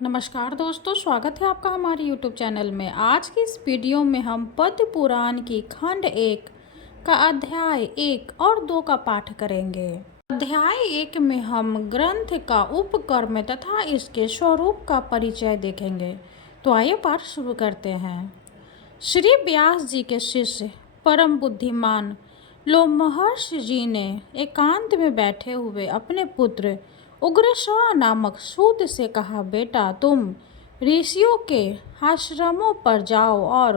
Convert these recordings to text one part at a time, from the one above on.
नमस्कार दोस्तों, स्वागत है आपका हमारे YouTube चैनल में। आज की इस वीडियो में हम पद्म पुराण की खंड 1 का अध्याय 1 और 2 का पाठ करेंगे। अध्याय 1 में हम ग्रंथ का उपक्रम तथा इसके स्वरूप का परिचय देखेंगे। तो आइए पाठ शुरू करते हैं। श्री व्यास जी के शिष्य परम बुद्धिमान लोमहर्षि जी ने एकांत में बैठे हुए अपने पुत्र उग्रश्रवा नामक सूत से कहा, बेटा तुम ऋषियों के आश्रमों पर जाओ और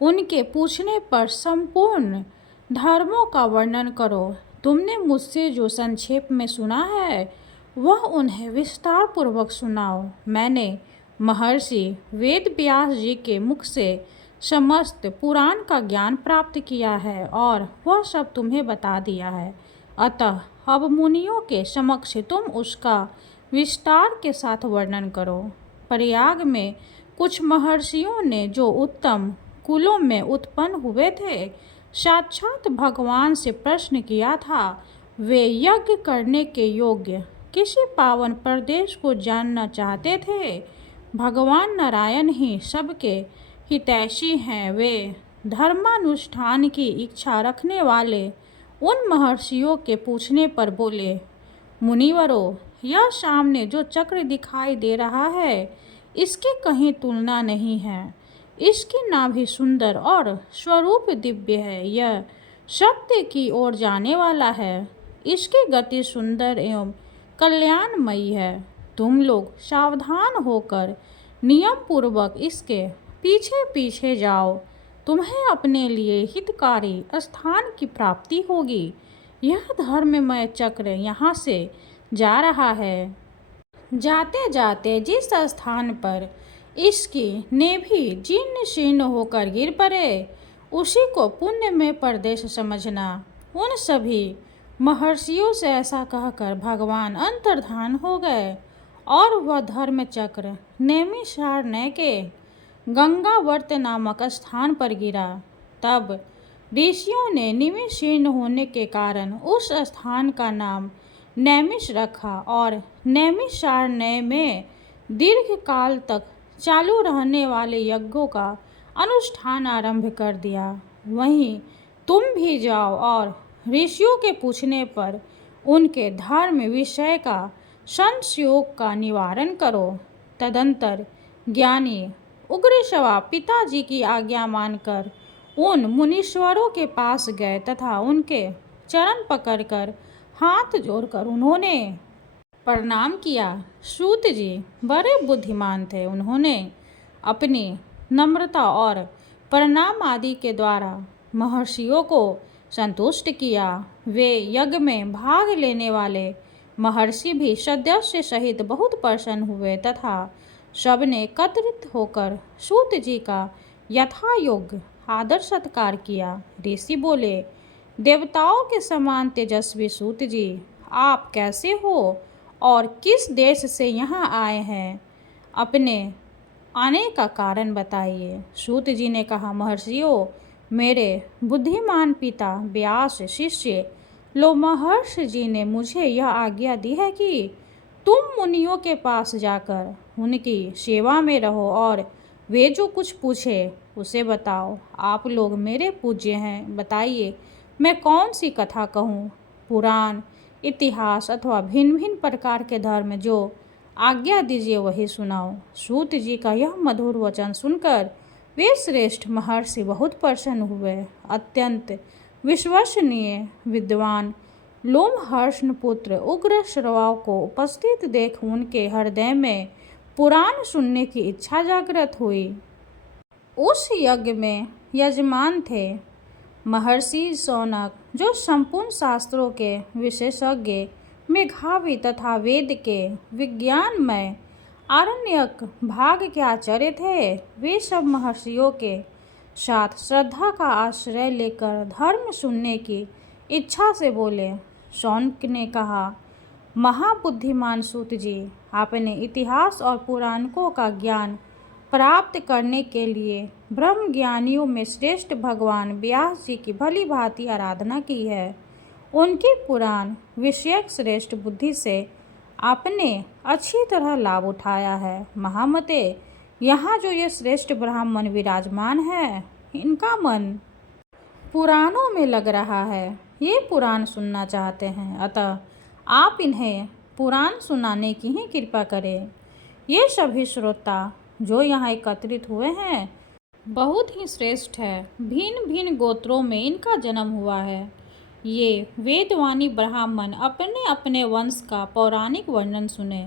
उनके पूछने पर संपूर्ण धर्मों का वर्णन करो। तुमने मुझसे जो संक्षेप में सुना है वह उन्हें विस्तार पूर्वक सुनाओ। मैंने महर्षि वेद व्यास जी के मुख से समस्त पुराण का ज्ञान प्राप्त किया है और वह सब तुम्हें बता दिया है। अतः अब मुनियों के समक्ष तुम उसका विस्तार के साथ वर्णन करो। प्रयाग में कुछ महर्षियों ने जो उत्तम कुलों में उत्पन्न हुए थे, साक्षात भगवान से प्रश्न किया था। वे यज्ञ करने के योग्य किसी पावन प्रदेश को जानना चाहते थे। भगवान नारायण ही सबके हितैषी हैं। वे धर्मानुष्ठान की इच्छा रखने वाले उन महर्षियों के पूछने पर बोले, मुनिवरों, यह सामने जो चक्र दिखाई दे रहा है इसकी कहीं तुलना नहीं है। इसकी नाभि सुंदर और स्वरूप दिव्य है। यह सत्य की ओर जाने वाला है। इसकी गति सुंदर एवं कल्याणमयी है। तुम लोग सावधान होकर नियम पूर्वक इसके पीछे पीछे जाओ। तुम्हें अपने लिए हितकारी स्थान की प्राप्ति होगी। यह धर्ममय चक्र यहाँ से जा रहा है। जाते जाते जिस स्थान पर इसकी नेभि जीर्ण शीर्ण होकर गिर पड़े उसी को पुण्यमय प्रदेश समझना। उन सभी महर्षियों से ऐसा कहकर भगवान अंतर्धान हो गए और वह धर्म चक्र नैमिषारण्य के गंगावर्त नामक स्थान पर गिरा। तब ऋषियों ने निमिषीर्ण होने के कारण उस स्थान का नाम नैमिष रखा और नैमिषारण्य में दीर्घ काल तक चालू रहने वाले यज्ञों का अनुष्ठान आरंभ कर दिया। वहीं तुम भी जाओ और ऋषियों के पूछने पर उनके धर्म विषय का संशयोग का निवारण करो। तदंतर ज्ञानी उग्रश्रवा पिताजी की आज्ञा मानकर उन मुनीश्वरों के पास गए तथा उनके चरण पकड़कर हाथ जोड़कर उन्होंने प्रणाम किया। सूत जी बड़े बुद्धिमान थे। उन्होंने अपनी नम्रता और प्रणाम आदि के द्वारा महर्षियों को संतुष्ट किया। वे यज्ञ में भाग लेने वाले महर्षि भी सदस्य सहित बहुत प्रसन्न हुए तथा सबने एकत्रित होकर सूत जी का यथा योग्य आदर सत्कार किया। ऋषि बोले, देवताओं के समान तेजस्वी सूत जी, आप कैसे हो और किस देश से यहाँ आए हैं? अपने आने का कारण बताइए। सूत जी ने कहा, महर्षियों, मेरे बुद्धिमान पिता व्यास शिष्य लोमहर्षि जी ने मुझे यह आज्ञा दी है कि तुम मुनियों के पास जाकर उनकी सेवा में रहो और वे जो कुछ पूछे उसे बताओ। आप लोग मेरे पूज्य हैं। बताइए, मैं कौन सी कथा कहूँ? पुराण, इतिहास अथवा भिन्न भिन्न प्रकार के धर्म जो आज्ञा दीजिए वही सुनाओ। सूत जी का यह मधुर वचन सुनकर वे श्रेष्ठ महर्षि बहुत प्रसन्न हुए। अत्यंत विश्वसनीय विद्वान लोमहर्षण पुत्र उग्रश्रवा को उपस्थित देख उनके हृदय में पुराण सुनने की इच्छा जागृत हुई। उस यज्ञ में यजमान थे महर्षि शौनक, जो संपूर्ण शास्त्रों के विशेषज्ञ, मेधावी तथा वेद के विज्ञानमय आरण्यक भाग के आचार्य थे। वे सब महर्षियों के साथ श्रद्धा का आश्रय लेकर धर्म सुनने की इच्छा से बोले। शौनक ने कहा, महाबुद्धिमान सूत जी, आपने इतिहास और पुराणों का ज्ञान प्राप्त करने के लिए ब्रह्म ज्ञानियों में श्रेष्ठ भगवान व्यास जी की भली भांति आराधना की है। उनकी पुराण विषयक श्रेष्ठ बुद्धि से आपने अच्छी तरह लाभ उठाया है। महामते, यहाँ जो ये श्रेष्ठ ब्राह्मण विराजमान है, इनका मन पुराणों में लग रहा है। ये पुराण सुनना चाहते हैं, अतः आप इन्हें पुराण सुनाने की ही कृपा करें। ये सभी श्रोता जो यहाँ एकत्रित हुए हैं बहुत ही श्रेष्ठ है। भिन्न भिन्न गोत्रों में इनका जन्म हुआ है। ये वेदवाणी ब्राह्मण अपने अपने वंश का पौराणिक वर्णन सुने।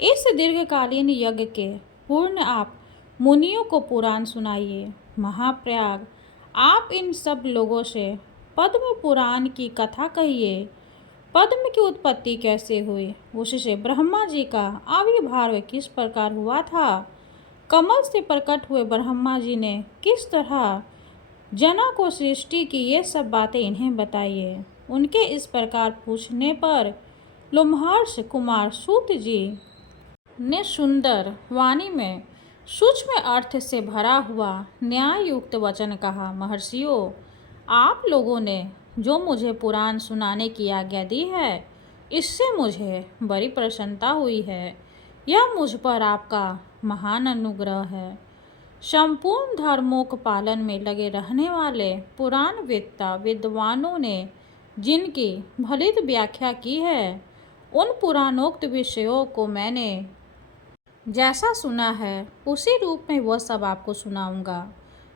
इस दीर्घकालीन यज्ञ के पूर्ण आप मुनियों को पुराण सुनाइए। महाप्रयाग, आप इन सब लोगों से पद्म पुराण की कथा कहिए। पद्म की उत्पत्ति कैसे हुई, उससे ब्रह्मा जी का आविर्भाव किस प्रकार हुआ था, कमल से प्रकट हुए ब्रह्मा जी ने किस तरह जना को सृष्टि की, ये सब बातें इन्हें बताइए। उनके इस प्रकार पूछने पर लोमहर्ष कुमार सूत जी ने सुंदर वाणी में सूक्ष्म अर्थ से भरा हुआ न्याय युक्त वचन कहा। महर्षियों, आप लोगों ने जो मुझे पुराण सुनाने की आज्ञा दी है, इससे मुझे बड़ी प्रसन्नता हुई है। यह मुझ पर आपका महान अनुग्रह है। संपूर्ण धर्मों के पालन में लगे रहने वाले पुराण वेत्ता विद्वानों ने जिनकी फलित व्याख्या की है, उन पुराणोक्त विषयों को मैंने जैसा सुना है उसी रूप में वह सब आपको सुनाऊंगा।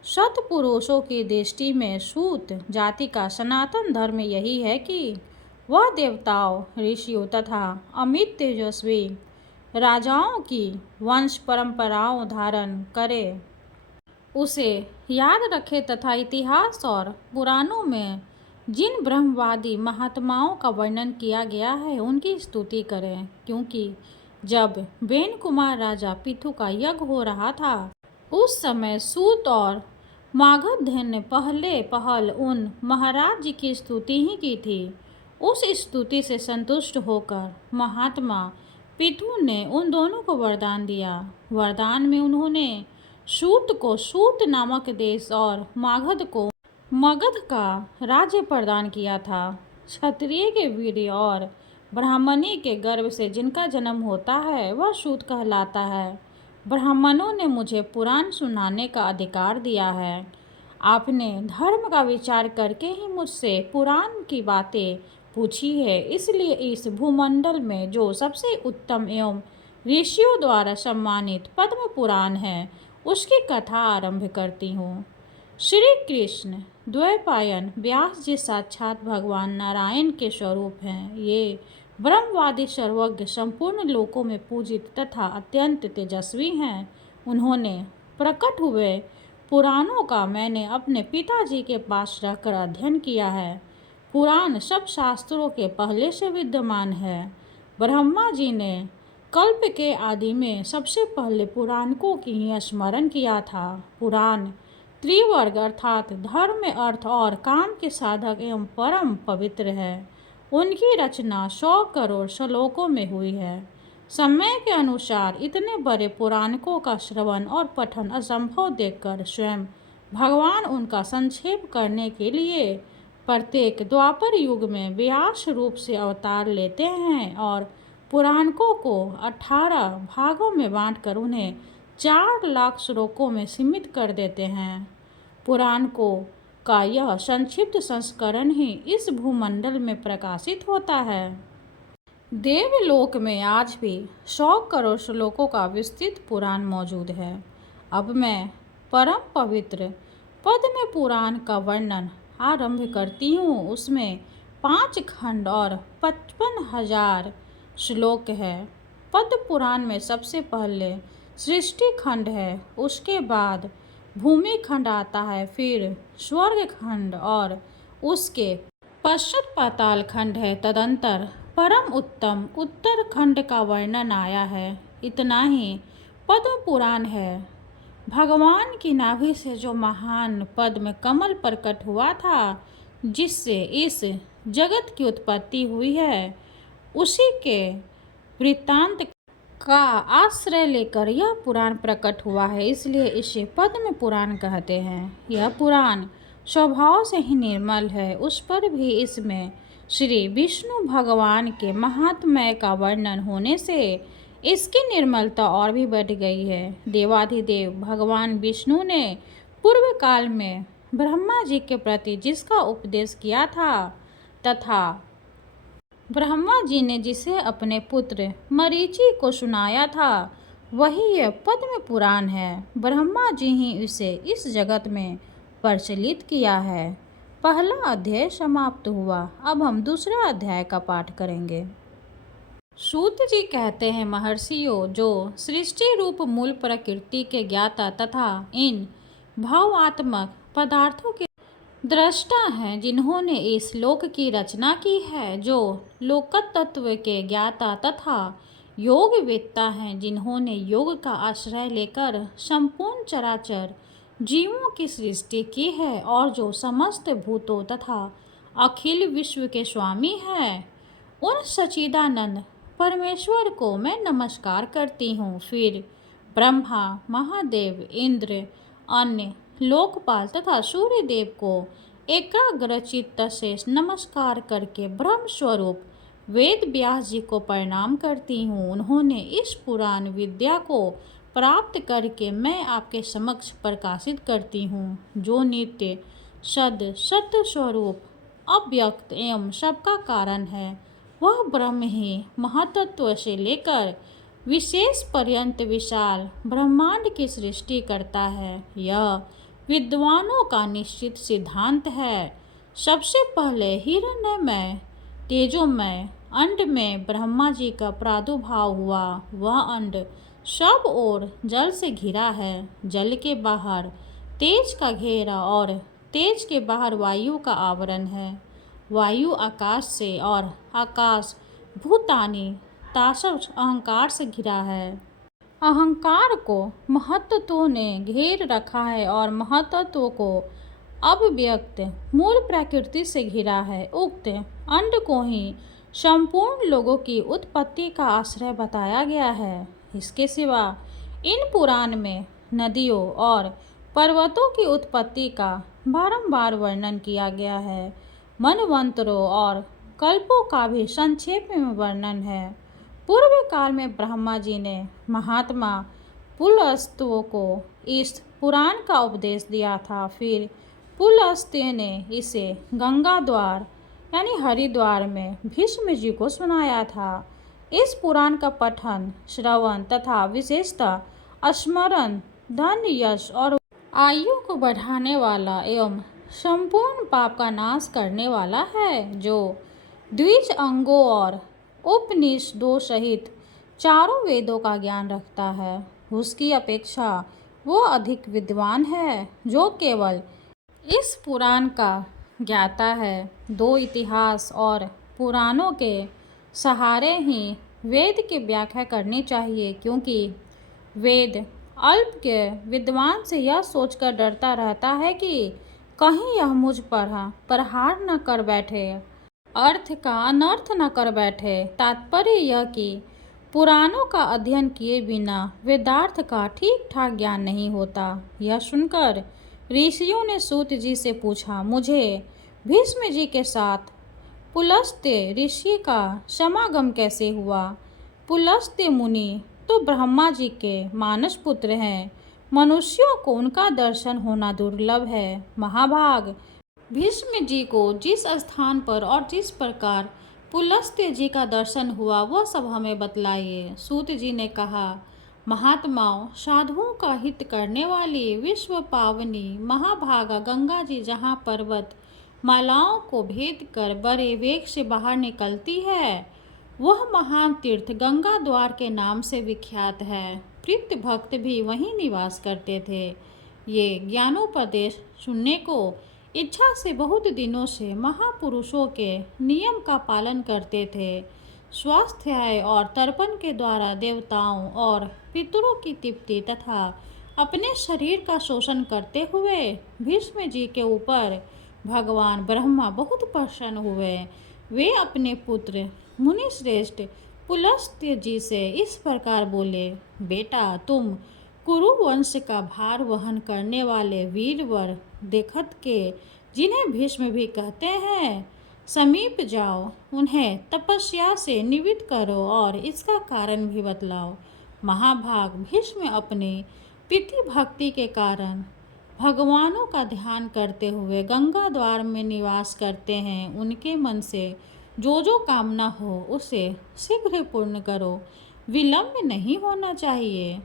सत्पुरुषों की दृष्टि में सूत जाति का सनातन धर्म यही है कि वह देवताओं, ऋषियों तथा अमित तेजस्वी राजाओं की वंश परंपराओं धारण करे, उसे याद रखे तथा इतिहास और पुराणों में जिन ब्रह्मवादी महात्माओं का वर्णन किया गया है उनकी स्तुति करें। क्योंकि जब बेन कुमार राजा पिथु का यज्ञ हो रहा था, उस समय सूत और मागध ने पहल उन महाराज जी की स्तुति ही की थी। उस स्तुति से संतुष्ट होकर महात्मा पिथु ने उन दोनों को वरदान दिया। वरदान में उन्होंने सूत को सूत नामक देश और मागध को मगध का राज्य प्रदान किया था। क्षत्रिय के वीर्य और ब्राह्मणी के गर्भ से जिनका जन्म होता है वह सूत कहलाता है। ब्राह्मणों ने मुझे पुराण सुनाने का अधिकार दिया है। आपने धर्म का विचार करके ही मुझसे पुराण की बातें पूछी है, इसलिए इस भूमंडल में जो सबसे उत्तम एवं ऋषियों द्वारा सम्मानित पद्म पुराण है, उसकी कथा आरंभ करती हूँ। श्री कृष्ण द्वैपायन व्यास जी साक्षात भगवान नारायण के स्वरूप हैं। ये ब्रह्मवादी सर्वज्ञ संपूर्ण लोकों में पूजित तथा अत्यंत तेजस्वी हैं। उन्होंने प्रकट हुए पुराणों का मैंने अपने पिताजी के पास रहकर अध्ययन किया है। पुराण सब शास्त्रों के पहले से विद्यमान है। ब्रह्मा जी ने कल्प के आदि में सबसे पहले पुराणों की ही स्मरण किया था। पुराण त्रिवर्ग अर्थात धर्म, अर्थ और काम के साधक एवं परम पवित्र है। उनकी रचना 100 करोड़ श्लोकों में हुई है। समय के अनुसार इतने बड़े पुराणों का श्रवण और पठन असंभव देखकर स्वयं भगवान उनका संक्षेप करने के लिए प्रत्येक द्वापर युग में व्यास रूप से अवतार लेते हैं और पुराणों को 18 भागों में बांटकर उन्हें 4 लाख श्लोकों में सीमित कर देते हैं। पुराणों का यह संक्षिप्त संस्करण ही इस भूमंडल में प्रकाशित होता है। देवलोक में आज भी 100 करोड़ श्लोकों का विस्तृत पुराण मौजूद है। अब मैं परम पवित्र पद्म पुराण का वर्णन आरंभ करती हूँ। उसमें 5 खंड और 55,000 श्लोक है। पद्म पुराण में सबसे पहले सृष्टि खंड है, उसके बाद भूमि खंड आता है, फिर स्वर्ग खंड और उसके पश्चात पाताल खंड है। तदंतर परम उत्तम उत्तर खंड का वर्णन आया है। इतना ही पद्म पुराण है। भगवान की नाभि से जो महान पद्म कमल प्रकट हुआ था, जिससे इस जगत की उत्पत्ति हुई है, उसी के वृत्तांत का आश्रय लेकर यह पुराण प्रकट हुआ है, इसलिए इसे पद्म पुराण कहते हैं। यह पुराण स्वभाव से ही निर्मल है, उस पर भी इसमें श्री विष्णु भगवान के महात्म्य का वर्णन होने से इसकी निर्मलता और भी बढ़ गई है। देवाधिदेव भगवान विष्णु ने पूर्व काल में ब्रह्मा जी के प्रति जिसका उपदेश किया था तथा ब्रह्मा जी ने जिसे अपने पुत्र मरीचि को सुनाया था, वही यह पद्म पुराण है। ब्रह्मा जी ही इसे इस जगत में प्रचलित किया है। पहला अध्याय समाप्त हुआ। अब हम दूसरा अध्याय का पाठ करेंगे। सूत जी कहते हैं, महर्षियों, जो सृष्टि रूप मूल प्रकृति के ज्ञाता तथा इन भावात्मक पदार्थों के दृष्टा हैं, जिन्होंने इस लोक की रचना की है, जो लोकतत्व के ज्ञाता तथा योगवेत्ता हैं, जिन्होंने योग का आश्रय लेकर संपूर्ण चराचर जीवों की सृष्टि की है, और जो समस्त भूतों तथा अखिल विश्व के स्वामी हैं, उन सच्चिदानंद परमेश्वर को मैं नमस्कार करती हूँ। फिर ब्रह्मा, महादेव, इंद्र, अन्य लोकपाल तथा सूर्यदेव को एकाग्रचित्त से नमस्कार करके ब्रह्म स्वरूप वेद व्यास जी को प्रणाम करती हूँ। उन्होंने इस पुराण विद्या को प्राप्त करके मैं आपके समक्ष प्रकाशित करती हूँ, जो नित्य सद सत्य स्वरूप अव्यक्त एवं सबका कारण है। वह ब्रह्म ही महतत्व से लेकर विशेष पर्यंत विशाल ब्रह्मांड की सृष्टि करता है। यह विद्वानों का निश्चित सिद्धांत है। सबसे पहले हिरण्यमय तेजोमय अंड में ब्रह्मा जी का प्रादुर्भाव हुआ। वह अंड सब ओर जल से घिरा है। जल के बाहर तेज का घेरा और तेज के बाहर वायु का आवरण है। वायु आकाश से और आकाश भूतानी तासव अहंकार से घिरा है। अहंकार को महत्त्व ने घेर रखा है और महत्त्व को अव्यक्त मूल प्रकृति से घिरा है। उक्त अंड को ही संपूर्ण लोगों की उत्पत्ति का आश्रय बताया गया है। इसके सिवा इन पुराण में नदियों और पर्वतों की उत्पत्ति का बारंबार वर्णन किया गया है। मनवंतरों और कल्पों का भी संक्षेप में वर्णन है। पूर्व काल में ब्रह्मा जी ने महात्मा पुलस्त्य को इस पुराण का उपदेश दिया था। फिर पुलस्त्य ने इसे गंगा द्वार यानी हरिद्वार में भीष्म जी को सुनाया था। इस पुराण का पठन, श्रवण तथा विशेषतः स्मरण धन, यश और आयु को बढ़ाने वाला एवं संपूर्ण पाप का नाश करने वाला है। जो द्विज अंगों और उपनिषदों सहित चारों वेदों का ज्ञान रखता है, उसकी अपेक्षा वो अधिक विद्वान है। जो केवल इस पुराण का ज्ञाता है। दो इतिहास और पुराणों के सहारे ही वेद की व्याख्या करनी चाहिए, क्योंकि वेद अल्प के विद्वान से यह सोचकर डरता रहता है कि कहीं यह मुझ पर प्रहार न कर बैठे, अर्थ का अनर्थ न कर बैठे। तात्पर्य यह कि पुराणों का अध्ययन किए बिना वेदार्थ का ठीक ठाक ज्ञान नहीं होता। यह सुनकर ऋषियों ने सूत जी से पूछा, मुझे भीष्म जी के साथ पुलस्त्य ऋषि का समागम कैसे हुआ? पुलस्त्य मुनि तो ब्रह्मा जी के मानस पुत्र हैं। मनुष्यों को उनका दर्शन होना दुर्लभ है। महाभाग, भीष्म जी को जिस स्थान पर और जिस प्रकार पुलस्त्य जी का दर्शन हुआ, वह सब हमें बतलाइए। सूत जी ने कहा, महात्माओं, साधुओं का हित करने वाली विश्व पावनी महाभागा गंगा जी जहाँ पर्वत मालाओं को भेद कर बड़े वेग से बाहर निकलती है, वह महान तीर्थ गंगा द्वार के नाम से विख्यात है। प्रीत भक्त भी वहीं निवास करते थे। ये ज्ञानोपदेश सुनने को इच्छा से बहुत दिनों से महापुरुषों के नियम का पालन करते थे। स्वास्थ्याय और तर्पण के द्वारा देवताओं और पितरों की तृप्ति तथा अपने शरीर का शोषण करते हुए भीष्म जी के ऊपर भगवान ब्रह्मा बहुत प्रसन्न हुए। वे अपने पुत्र मुनिश्रेष्ठ पुलस्त्य जी से इस प्रकार बोले, बेटा, तुम कुरु वंश का भार वहन करने वाले वीरवर देखत के, जिन्हें भीष्म भी कहते हैं, समीप जाओ, उन्हें तपस्या से निवृत्त करो और इसका कारण भी बतलाओ। महाभाग भीष्म अपने पितृ भक्ति के कारण भगवानों का ध्यान करते हुए गंगा द्वार में निवास करते हैं। उनके मन से जो कामना हो उसे शीघ्र पूर्ण करो, विलंब नहीं होना चाहिए।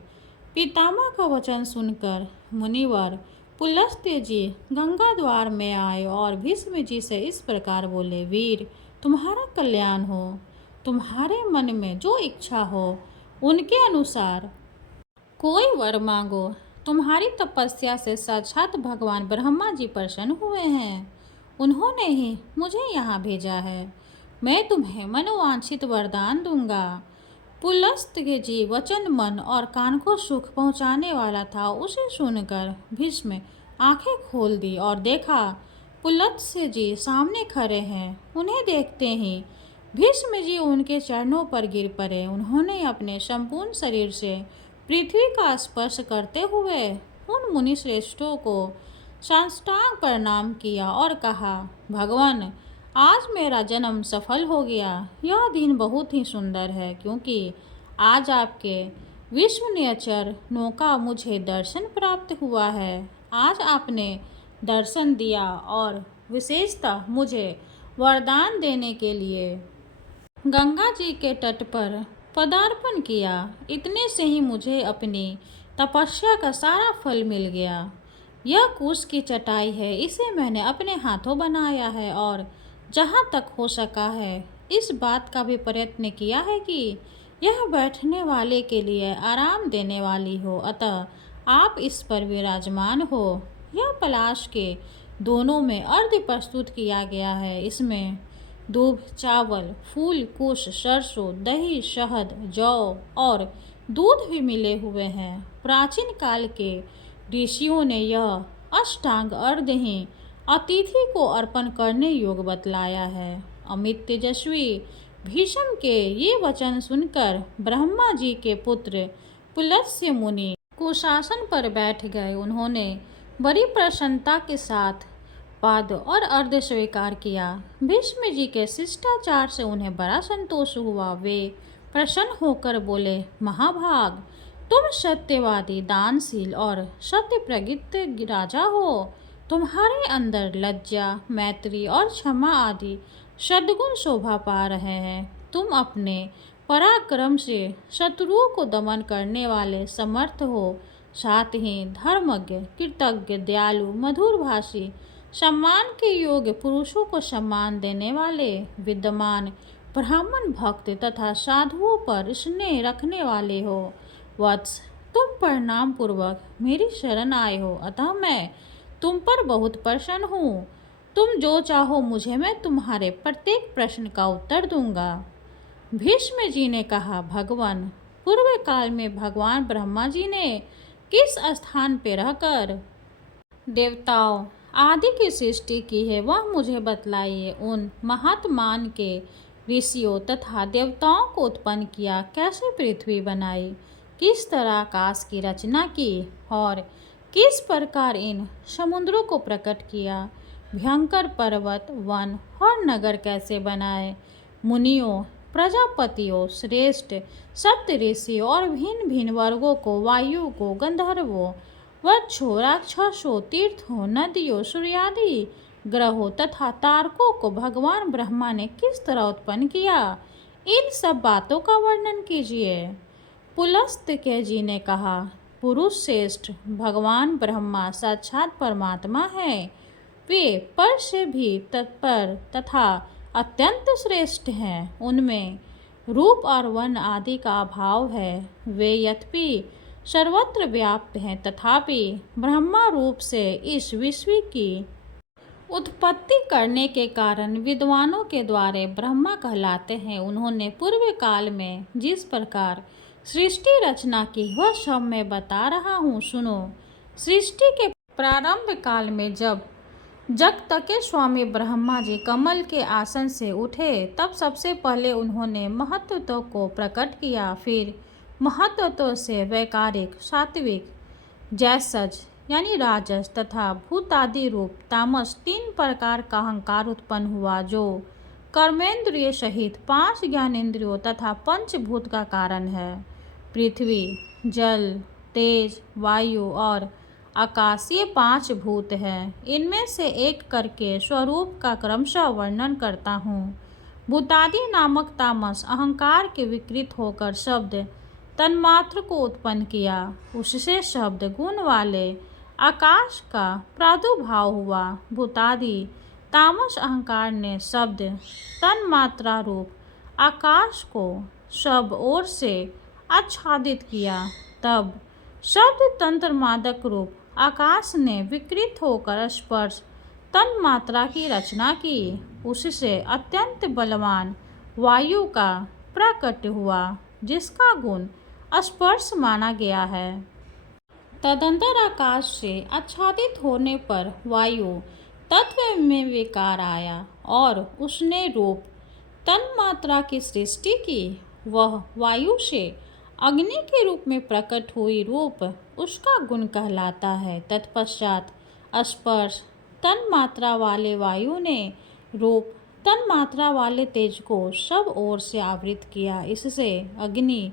पितामह का वचन सुनकर मुनिवर पुलस्त्य जी गंगा द्वार में आए और भीष्म जी से इस प्रकार बोले, वीर, तुम्हारा कल्याण हो। तुम्हारे मन में जो इच्छा हो उनके अनुसार कोई वर मांगो। तुम्हारी तपस्या से साक्षात भगवान ब्रह्मा जी प्रसन्न हुए हैं। उन्होंने ही मुझे यहाँ भेजा है। मैं तुम्हें मनोवांछित वरदान दूंगा। पुलस्त्य जी वचन मन और कान को सुख पहुँचाने वाला था। उसे सुनकर भीष्म आंखें खोल दी और देखा पुलस्त्य जी सामने खड़े हैं। उन्हें देखते ही भीष्म जी उनके चरणों पर गिर पड़े। उन्होंने अपने संपूर्ण शरीर से पृथ्वी का स्पर्श करते हुए उन मुनि श्रेष्ठों को साष्टांग प्रणाम किया और कहा, भगवान, आज मेरा जन्म सफल हो गया। यह दिन बहुत ही सुंदर है क्योंकि आज आपके विश्वनेचरों का मुझे दर्शन प्राप्त हुआ है। आज आपने दर्शन दिया और विशेषतः मुझे वरदान देने के लिए गंगा जी के तट पर पदार्पण किया। इतने से ही मुझे अपनी तपस्या का सारा फल मिल गया। यह कुश की चटाई है, इसे मैंने अपने हाथों बनाया है और जहाँ तक हो सका है इस बात का भी प्रयत्न किया है कि यह बैठने वाले के लिए आराम देने वाली हो, अतः आप इस पर विराजमान हो। यह पलाश के दोनों में अर्घ्य प्रस्तुत किया गया है। इसमें दूध, चावल, फूल, कुश, सरसों, दही, शहद, जौ और दूध भी मिले हुए हैं। प्राचीन काल के ऋषियों ने यह अष्टांग अर्घ्य ही अतिथि को अर्पण करने योग्य बतलाया है। अमित तेजस्वी भीष्म के ये वचन सुनकर ब्रह्मा जी के पुत्र पुलस्त्य मुनि कुशासन पर बैठ गए। उन्होंने बड़ी प्रसन्नता के साथ पाद और अर्घ्य स्वीकार किया। भीष्म जी के शिष्टाचार से उन्हें बड़ा संतोष हुआ। वे प्रसन्न होकर बोले, महाभाग, तुम सत्यवादी, दानशील और सत्य प्रगीत राजा हो। तुम्हारे अंदर लज्जा, मैत्री और क्षमा आदि सद्गुण शोभा पा रहे हैं। तुम अपने पराक्रम से शत्रुओं को दमन करने वाले समर्थ हो। साथ ही धर्मज्ञ, कृतज्ञ, दयालु, मधुरभाषी, सम्मान के योग्य, पुरुषों को सम्मान देने वाले, विद्यमान, ब्राह्मण, भक्त तथा साधुओं पर स्नेह रखने वाले हो। वत्स, तुम प्रणाम पूर्वक मेरी शरण आए हो, अतः मैं तुम पर बहुत प्रसन्न हूँ। तुम जो चाहो मुझे मैं तुम्हारे प्रत्येक प्रश्न का उत्तर दूंगा। भीष्म जी ने कहा, भगवान, पूर्व काल में भगवान ब्रह्मा जी ने किस स्थान पर रहकर देवताओं आदि की सृष्टि की है वह मुझे बतलाइए। उन महात्मान के ऋषियों तथा देवताओं को उत्पन्न किया, कैसे पृथ्वी बनाई, किस तरह आकाश की रचना की और किस प्रकार इन समुद्रों को प्रकट किया, भयंकर पर्वत, वन और नगर कैसे बनाए। मुनियों, प्रजापतियों, श्रेष्ठ सप्त ऋषि और भिन्न भिन्न वर्गों को, वायु को, गंधर्वों, वृक्षों, राक्षसों, तीर्थों, नदियों, सूर्यादि ग्रहों तथा तारकों को भगवान ब्रह्मा ने किस तरह उत्पन्न किया, इन सब बातों का वर्णन कीजिए। पुलस्त्य जी ने कहा, पुरुष श्रेष्ठ भगवान ब्रह्मा साक्षात परमात्मा है। वे पर से भी तत्पर तथा अत्यंत श्रेष्ठ हैं। उनमें रूप और वर्ण आदि का अभाव है। वे यद्यपि सर्वत्र व्याप्त हैं, तथापि ब्रह्मा रूप से इस विश्व की उत्पत्ति करने के कारण विद्वानों के द्वारा ब्रह्मा कहलाते हैं। उन्होंने पूर्व काल में जिस प्रकार सृष्टि रचना की वह सब मैं बता रहा हूँ, सुनो। सृष्टि के प्रारंभ काल में जब जगत के स्वामी ब्रह्मा जी कमल के आसन से उठे, तब सबसे पहले उन्होंने महत्त्व को प्रकट किया। फिर महत्त्व से वैकारिक, सात्विक, जैसज यानी राजस तथा भूतादि रूप तामस, तीन प्रकार का अहंकार उत्पन्न हुआ, जो कर्मेंद्रिय सहित 5 ज्ञानेंद्रियों तथा पंचभूत का कारण है। पृथ्वी, जल, तेज, वायु और आकाशीय 5 भूत हैं। इनमें से एक करके स्वरूप का क्रमशः वर्णन करता हूँ। भूतादि नामक तामस अहंकार के विकृत होकर शब्द तन्मात्र को उत्पन्न किया। उससे शब्द गुण वाले आकाश का प्रादुर्भाव हुआ। भूतादि तामस अहंकार ने शब्द तन्मात्रा रूप आकाश को सब ओर से आच्छादित किया। तब शब्द तंत्र मादक रूप आकाश ने विकृत होकर स्पर्श तन्मात्रा की रचना की। उससे अत्यंत बलवान वायु का प्राकट्य हुआ, जिसका गुण स्पर्श माना गया है। तदंतर आकाश से आच्छादित होने पर वायु तत्व में विकार आया और उसने रूप तन्मात्रा की सृष्टि की। वह वायु से अग्नि के रूप में प्रकट हुई रूप उसका गुण कहलाता है। तत्पश्चात स्पर्श तन्मात्रा वाले वायु ने रूप तन्मात्रा वाले तेज को सब ओर से आवृत किया। इससे अग्नि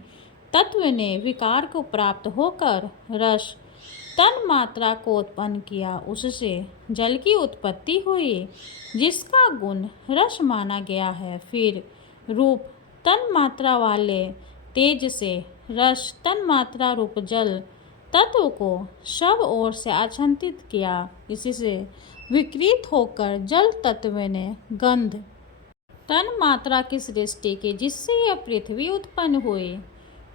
तत्व ने विकार को प्राप्त होकर रस तन्मात्रा को उत्पन्न किया। उससे जल की उत्पत्ति हुई, जिसका गुण रस माना गया है। फिर रूप तन्मात्रा वाले तेज से रस तन्मात्रा रूप जल तत्व को सब ओर से आच्छादित किया। इससे विकृत होकर जल तत्व ने गंध तन्मात्रा की सृष्टि की, जिससे यह पृथ्वी उत्पन्न हुई।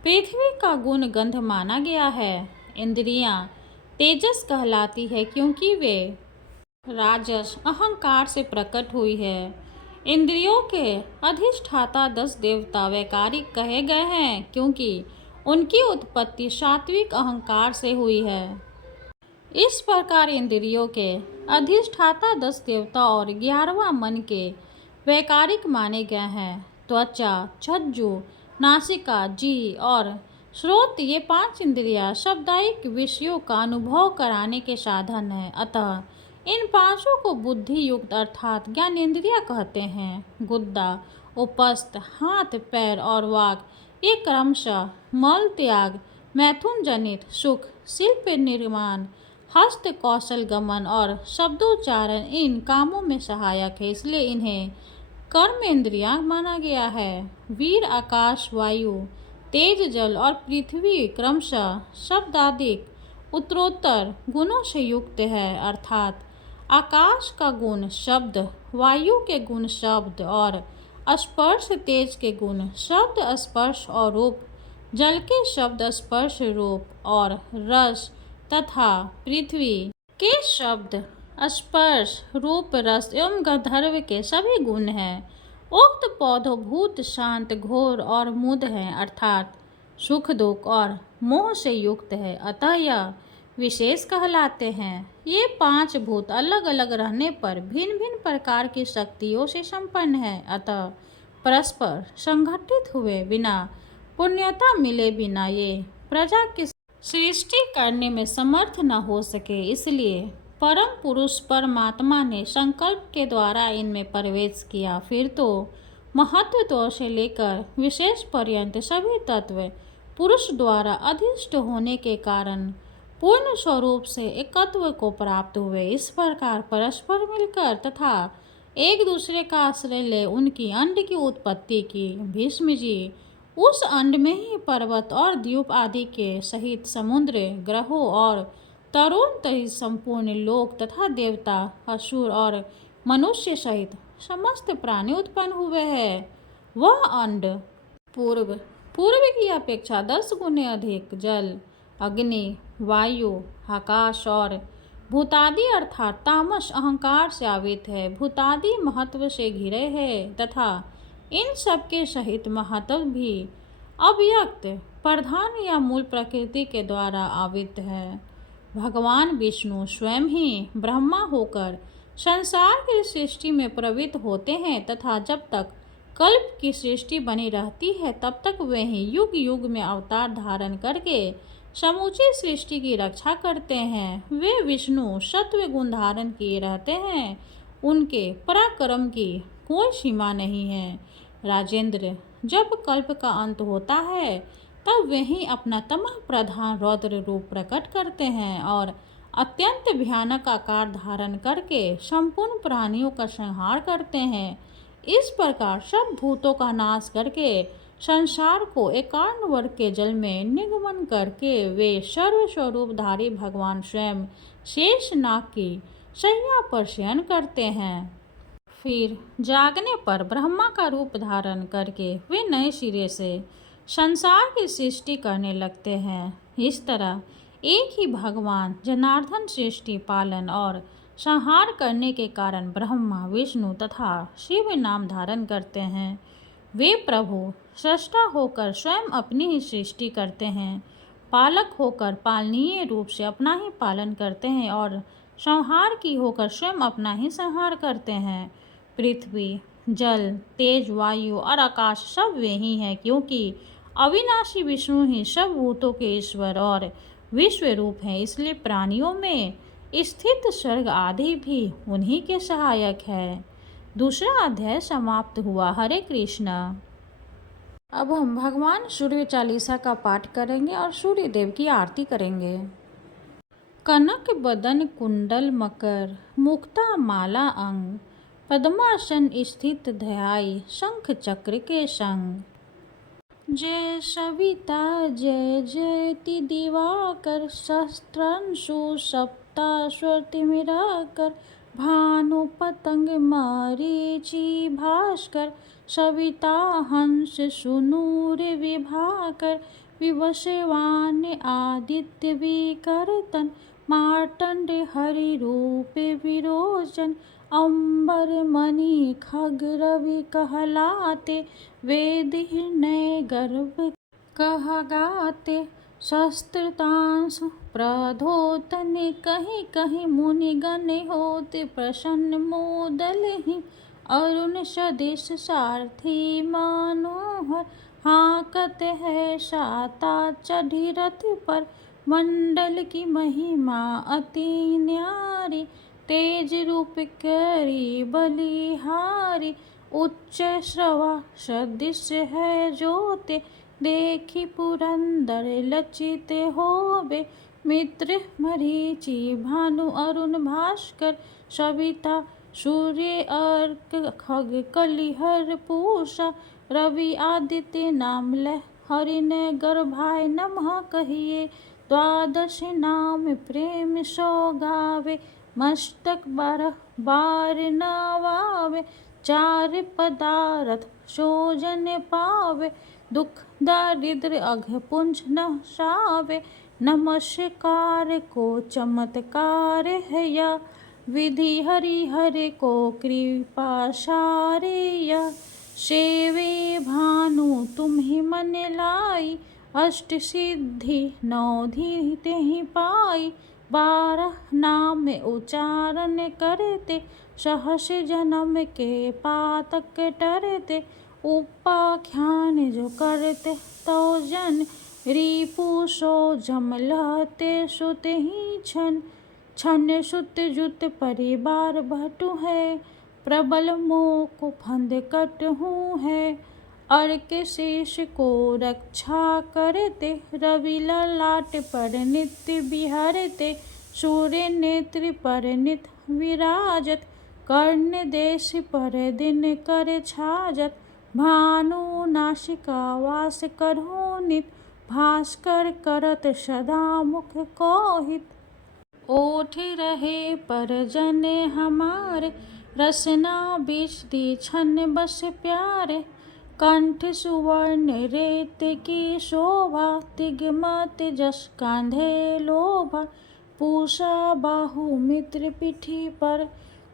पृथ्वी का गुण गंध माना गया है। इंद्रियां तेजस कहलाती है, क्योंकि वे राजस अहंकार से प्रकट हुई है। इंद्रियों के अधिष्ठाता 10 देवता वैकारिक कहे गए हैं, क्योंकि उनकी उत्पत्ति सात्विक अहंकार से हुई है। इस प्रकार इंद्रियों के अधिष्ठाता 10 देवता और 11वां मन के वैकारिक माने गए हैं। त्वचा, चक्षु, नासिका, जी और श्रोत, ये 5 इंद्रियां शब्दायिक विषयों का अनुभव कराने के साधन हैं। अतः इन 5 को बुद्धि युक्त अर्थात ज्ञानेंद्रियां कहते हैं। गुद्दा, उपस्थ, हाथ, पैर और वाक ये क्रमशः मल त्याग, मैथुन जनित सुख, शिल्प निर्माण, हस्त कौशल गमन और शब्दोच्चारण इन कामों में सहायक है, इसलिए इन्हें कर्मेंद्रियां माना गया है। वीर, आकाश, वायु, तेज, जल और पृथ्वी क्रमशः शब्दादिक उत्तरोत्तर गुणों से युक्त है। अर्थात आकाश का गुण शब्द, वायु के गुण शब्द और स्पर्श, तेज के गुण शब्द स्पर्श और रूप, जल के शब्द स्पर्श रूप और रस तथा पृथ्वी के शब्द स्पर्श रूप रस एवं गंधर्व के सभी गुण हैं। उक्त पौधों भूत, शांत, घोर और मुद हैं, अर्थात सुख, दुख और मोह से युक्त है। अतः यह विशेष कहलाते हैं। ये 5 भूत अलग अलग रहने पर भिन्न भिन्न प्रकार की शक्तियों से संपन्न है। अतः परस्पर संगठित हुए बिना, पुण्यता मिले बिना ये प्रजा की सृष्टि करने में समर्थ न हो सके। इसलिए परम पुरुष परमात्मा ने संकल्प के द्वारा इनमें प्रवेश किया। फिर तो महत्त्व से लेकर विशेष पर्यंत सभी तत्व पुरुष द्वारा अधिष्ठ होने के कारण पूर्ण स्वरूप से एकत्व को प्राप्त हुए। इस प्रकार परस्पर मिलकर तथा एक दूसरे का आश्रय ले उनकी अंड की उत्पत्ति की। भीष्म जी उस अंड में ही पर्वत और द्वीप आदि के सहित समुद्र, ग्रहों और तरुण सहित संपूर्ण लोक तथा देवता, असुर और मनुष्य सहित समस्त प्राणी उत्पन्न हुए हैं। वह अंड पूर्व की अपेक्षा 10 गुने अधिक जल, अग्नि, वायु, आकाश और भूतादि अर्थात तामस अहंकार से आवृत है। भूतादि महत्व से घिरे हैं तथा इन सबके सहित महत्व भी अव्यक्त प्रधान या मूल प्रकृति के द्वारा आवृत है। भगवान विष्णु स्वयं ही ब्रह्मा होकर संसार की सृष्टि में प्रवृत्त होते हैं तथा जब तक कल्प की सृष्टि बनी रहती है तब तक वे ही युग युग में अवतार धारण करके समूची सृष्टि की रक्षा करते हैं। वे विष्णु सत्व गुण धारण किए रहते हैं। उनके पराक्रम की कोई सीमा नहीं है। राजेंद्र, जब कल्प का अंत होता है तब वही अपना तमः प्रधान रौद्र रूप प्रकट करते हैं और अत्यंत भयानक आकार धारण करके संपूर्ण प्राणियों का संहार करते हैं। इस प्रकार सब भूतों का नाश करके संसार को एकांत वर्ग के जल में निगमन करके वे सर्वस्वरूपधारी भगवान स्वयं शेष नाग की शैया पर शयन करते हैं। फिर जागने पर ब्रह्मा का रूप धारण करके वे नए सिरे से संसार की सृष्टि करने लगते हैं। इस तरह एक ही भगवान जनार्दन सृष्टि पालन और संहार करने के कारण ब्रह्मा, विष्णु तथा शिव नाम धारण करते हैं। वे प्रभु सृष्टा होकर स्वयं अपनी ही सृष्टि करते हैं, पालक होकर पालनीय रूप से अपना ही पालन करते हैं और संहार की होकर स्वयं अपना ही संहार करते हैं। पृथ्वी, जल, तेज, वायु और आकाश सब वे ही हैं, क्योंकि अविनाशी विष्णु ही सब भूतों के ईश्वर और विश्व रूप हैं। इसलिए प्राणियों में स्थित स्वर्ग आदि भी उन्हीं के सहायक है। दूसरा अध्याय समाप्त हुआ। हरे कृष्णा। अब हम भगवान सूर्य चालीसा का पाठ करेंगे और सूर्य देव की आरती करेंगे। कनक बदन कुंडल मकर, मुक्ता माला अंग, पद्मासन स्थित ध्याई शंख चक्र के संग। जय सविता जय जयति दिवाकर, सहस्त्रांशु सप्ताश्वति मिराकर, भानु पतंग मरीचि भास्कर, सविता हंस सुनूर विभाकर, विवस्वान आदित्य विकर्तन, मार्तंड हरि रूप विरोचन, अंबर मणि खग रवि कहलाते, वेद नय गर्भ कह गाते, शस्त्रतांश प्रधोतन कहीं कहीं, मुनिगण होते प्रसन्न मोदल ही, अरुण सदृश सारथी मनोहर, हाँकत है साता चढ़ी रथ पर, मंडल की महिमा अति न्यारी, तेज रूप करी बलिहारी, उच्च श्रवा सदृश है ज्योति, देखी पुरंदर लचित होवे, मित्र मरीचि भानु अरुण भास्कर, सविता सूर्य अर्क खग कलिहर पूषा, रवि आदित्य नाम ले हरि ने गर्भाय नमः कहिए, द्वादश नाम प्रेम सो गावे, मस्तक बारह बार नवावे, चार पदार्थ सोजन पावे, दुख दारिद्र अघ पुंज नसावे, नमस्कार को चमत्कार है या, विधि हरि हरि को कृपा सारे या, सेवे भानु तुम ही मन लाई, अष्ट सिद्धि नौधि ते ही पाई, 12 नाम उच्चारण करते, सहस जन्म के पातक टरते, उपाख्यान जो करते तो जन, रिपु सो जम लहते सुत ही छन, छन सुत जुत परिवार भटु है, प्रबल मोह को फंद कटहु है, अर्क शेष को रक्षा करते, रवि ललाट पर नित्य विहरते, सूर्य नेत्र पर नित विराजत, कर्ण देश पर दिन कर छाजत, भानु नासिका वास करहु नित, भास्कर करत सदा मुख कोहित, ओठ रहे पर जने हमारे, रसना बीच दी छन बस प्यारे, कंठ सुवर्ण रेत की शोभा, तिगमत जस कांधे लोभा, पूषा बाहु मित्र पिठी पर,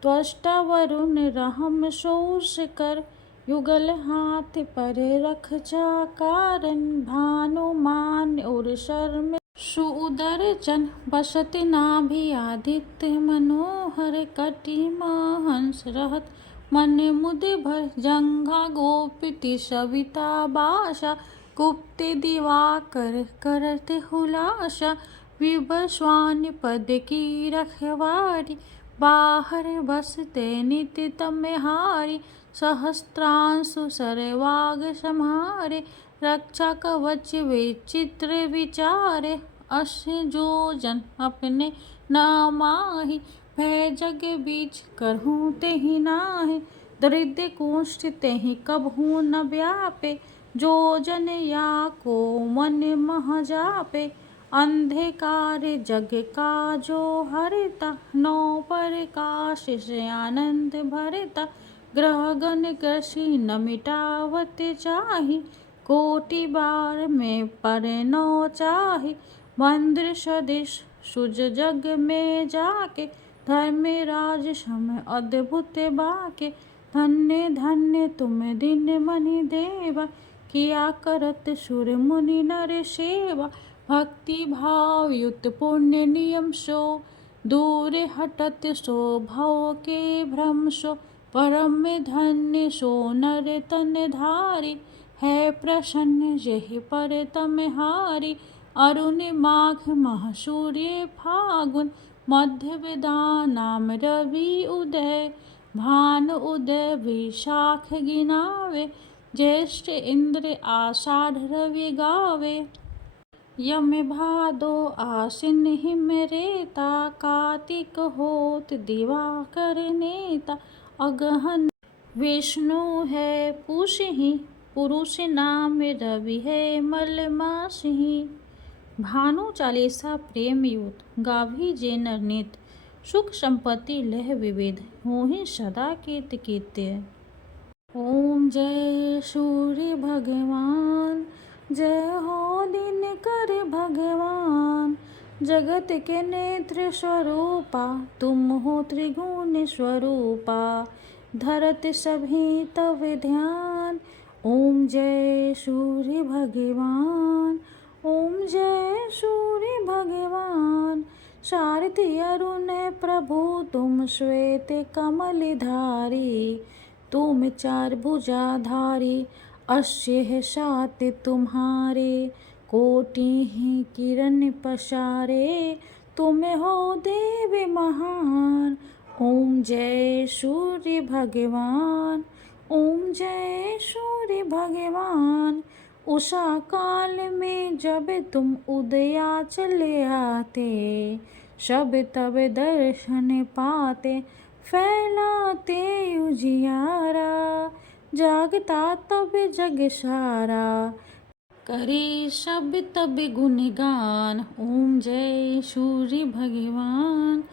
त्वष्टा वरुण रहम सोस कर, युगल हाथ पर रक्षा कारण, भानुमान और शर्म सुदर्शन, बसत नाभि आदित्य मनोहर, कटिमा हंस रहत मन मुद भर, जंघा गोपति सविता बाशा, गुप्त दिवाकर करते हुलासा, विवस्वान पद की रखवारी, बाहर बसते नित तमेहारी, सहस्त्रांशु सरवाग समारे, रक्षा कवच विचित्र विचारे, अस्य जो जन अपने नामाहि, भय जग बीच करहूँ तेहि नाहि, दरिद्र कुष्ठ तेहि कबहू न व्यापे, जो जन या को मन मह जापे, अंधकार जग का जो हरता, नौ प्रकाश से आनंद भरता, ग्रह गण कृषि न मिटावत चाहि, कोटि बार में पर नौ चाहि, मंद्र सदृश सुज जग में जाके, धर्म राज सम अद्भुत बाके, धन्य धन्य तुम दिन मनि देवा, किया करत सुर मुनि नर सेवा, भक्ति भाव युत पुण्य नियम सो, दूर हटत सो भव के भ्रम सो, परम धन्य सो नर तन धारी, है प्रसन्न जेहि पर तम हारी, अरुण माघ मह सूर्य फागुन, मध्य विदा नाम रवि उदय, भान उदय विशाख गिनावे, ज्येष्ठ इंद्र आषाढ़ रवि गावे, यम भादो आसिन हिम रेता, कार्तिक होत दिवाकर नेता, अगहन विष्णु है पूषहि, पुरुष नाम रवि है मल मासहि, भानु चालीसा प्रेम युत गावी जे नर नित, सुख संपत्ति लह विविध होहि सदा कीर्ति कीर्त्य। ओम जय सूर्य भगवान, जय हो दिन कर भगवान, जगत के नेत्र स्वरूपा, तुम हो त्रिगुण स्वरूपा, धरत सभी तव ध्यान, ओम जय सूर्य भगवान, ओम जय सूर्य भगवान, सारथी अरुण प्रभु तुम श्वेत कमल धारी, तुम चार भुजाधारी, अस्य है सात तुम्हारे, कोटि ही किरण पसारे, तुम हो देव महान, ओम जय सूर्य भगवान, ओम जय सूर्य भगवान, उषा काल में जब तुम उदया चले आते, सब तब दर्शन पाते, फैलाते उजियारा, जागता तब जग सारा, करे सब तब गुणगान, ओम जय सूर्य भगवान,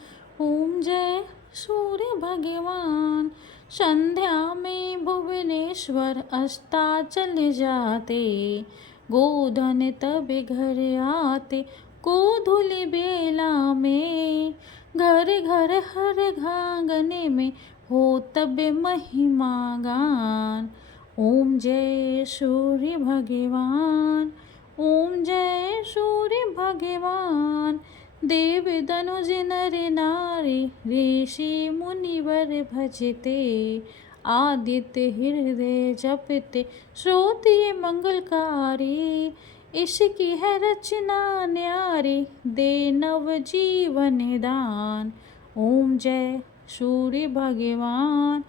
ओम जय सूर्य भगवान, संध्या में भुवनेश्वर अस्ताचल जाते, गोधन तब घर आते, गोधूल बेला में, घर घर हर आंगन में हो तब महिमा गान, ओम जय सूर्य भगवान, ओम जय सूर्य भगवान, देव धनुज नर नारी, ऋषि मुनिवर भजते, आदित्य हृदय जपते, श्रोत्रिय मंगलकारी, इसकी है रचना न्यारी, दे नव जीवन दान, ओम जय सूर्य भगवान,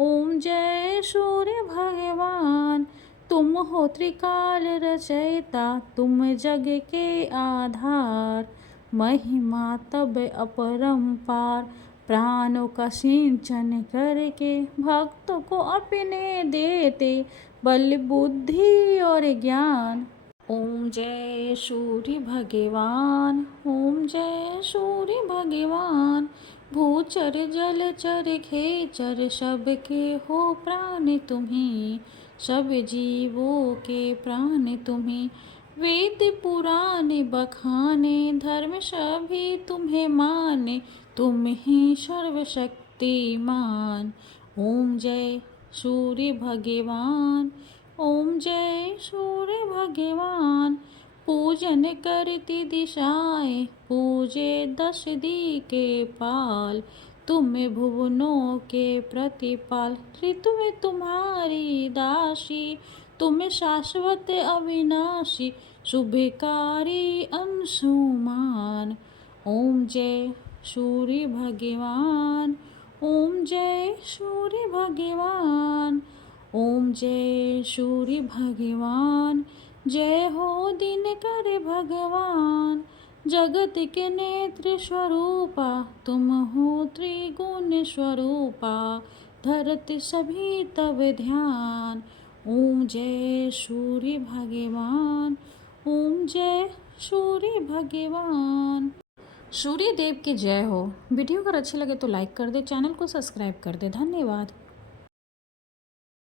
ओम जय सूर्य भगवान, तुम हो त्रिकाल रचयिता, तुम जग के आधार, महिमा तब अपरंपार, प्राणों का सिंचन करके भक्तों को अपने देते, बल बुद्धि और ज्ञान, ओम जय सूर्य भगवान, ओम जय सूर्य भगवान, भूचर जलचर खेचर सबके हो प्राण तुम्ही, सब जीवों के प्राण तुम्ही, वेद पुराण बखाने, धर्म सभी तुम्हें माने, तुम ही सर्वशक्तिमान, ओम जय सूर्य भगवान, ओम जय सूर्य भगवान, पूजन करती दिशाएं, पूजे 10 दी के पाल, तुम भुवनों के प्रतिपाल, ऋतु में तुम्हारी दासी, तुम शाश्वत अविनाशी, शुभकारी अंशुमान, ओम जय सूर्य भगवान, ओम जय सूर्य भगवान, ओम जय सूर्य भगवान, जय हो दिनकर भगवान। जगत के नेत्र स्वरूपा तुम हो त्रिगुण स्वरूपा, धरत सभी तब ध्यान। ओम जय सूर्य भगवान, ओम जय सूर्य भगवान। सूर्य देव की जय हो। वीडियो अगर अच्छी लगे तो लाइक कर दे, चैनल को सब्सक्राइब कर दे। धन्यवाद।